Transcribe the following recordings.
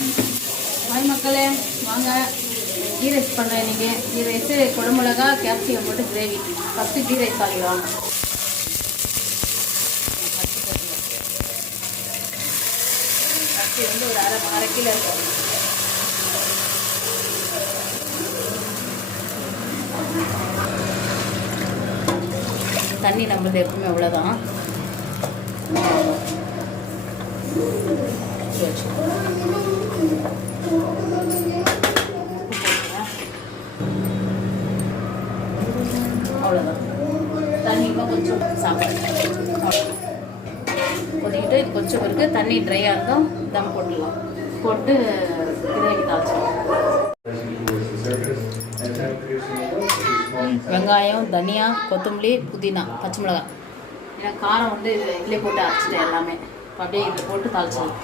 Hi மக்களே, வாங்க key rice பண்ணுறேன். இன்றைக்கி கீ ரைஸு குடமிளகா கேப்சிகம் போட்டு கிரேவி. ஃபஸ்ட்டு கீ ரைஸ் ஆகிடுவாங்க. ஃபஸ்ட்டு வந்து ஒரு அரை கிலோ இருக்கும். தண்ணி நம்மளது எப்பவுமே அவ்வளோதான். அவ்வளோதான். தண்ணி கொஞ்சம் சாப்பாடு கொதிக்கிட்டு இது கொஞ்சம் பிறகு தண்ணி ட்ரையாக இருக்கும். தம் போட்டுடலாம். போட்டு கிரேவி தாளிச்சிடலாம். வெங்காயம், தனியா, கொத்தமல்லி, புதினா, பச்சை மிளகாய். ஏன்னா காரம் வந்து இதிலே போட்டு அரைச்சிட்டேன் எல்லாமே. அப்படியே இதில் போட்டு தாளிச்சிடலாம்.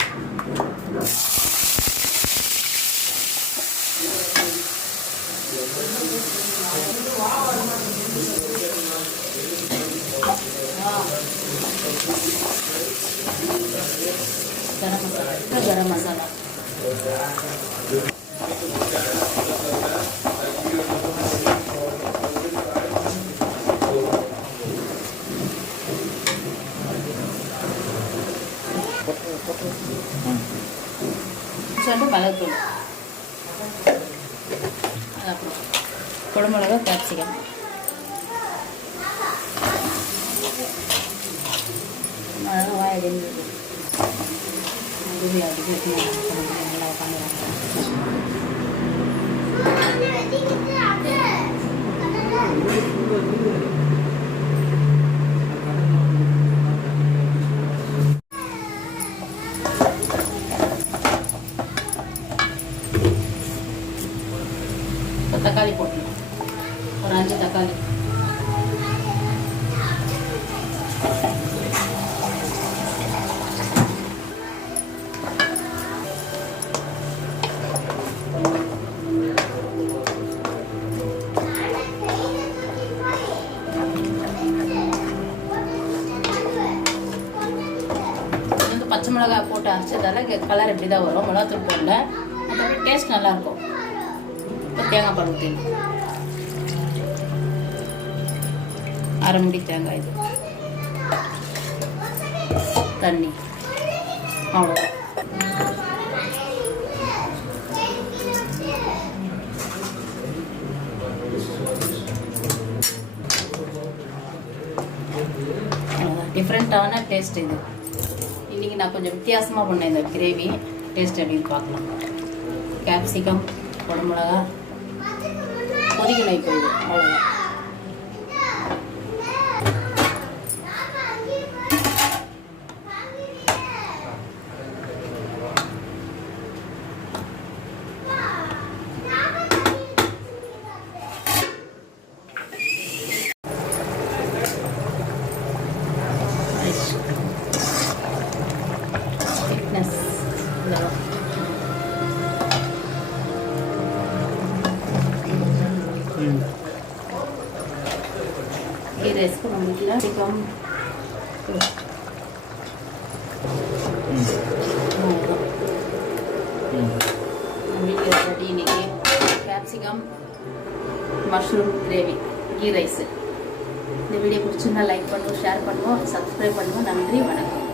கரம் மசாலா சொல்லிட்டு மிளகுத்தூள், அப்புறம் குடமிளகா, கேப்சிகம், மிளகாய் அடிஞ்சு நல்லா உட்காந்துறாங்க. தக்காளி போட்டுக்கலாம். ஒரு 5 தக்காளி. பச்சை மிளகாய் போட்டு அரைச்சதால கலர் இப்படி தான் வரும். மிளகாத்தூள் போடல, மற்றபடி டேஸ்ட் நல்லாயிருக்கும். தேங்காய் பால் ஊற்றி அரை முடி தேங்காய், இது தண்ணி, அவ்வளோதான். டிஃப்ரெண்ட்டான டேஸ்ட் இது. இன்றைக்கி நான் கொஞ்சம் வித்தியாசமாக பண்ணேன் இந்த கிரேவி. டேஸ்ட் எப்படின்னு பார்க்கலாம். கேப்சிகம், குடமிளகா கொதிக்கணும். இப்போ இது அவ்வளோதான். திக்னஸ் இதெல்லாம் கீ ரைஸ்க்கு நம்மளுக்கு சிக்கன் வீட்டில் ரெடி. இன்னைக்கு capsicum mushroom gravy ghee rice. இந்த வீடியோ பிடிச்சிருந்தா லைக் பண்ணுவோம், ஷேர் பண்ணுவோம், சப்ஸ்கிரைப் பண்ணுவோம். நன்றி, வணக்கம்.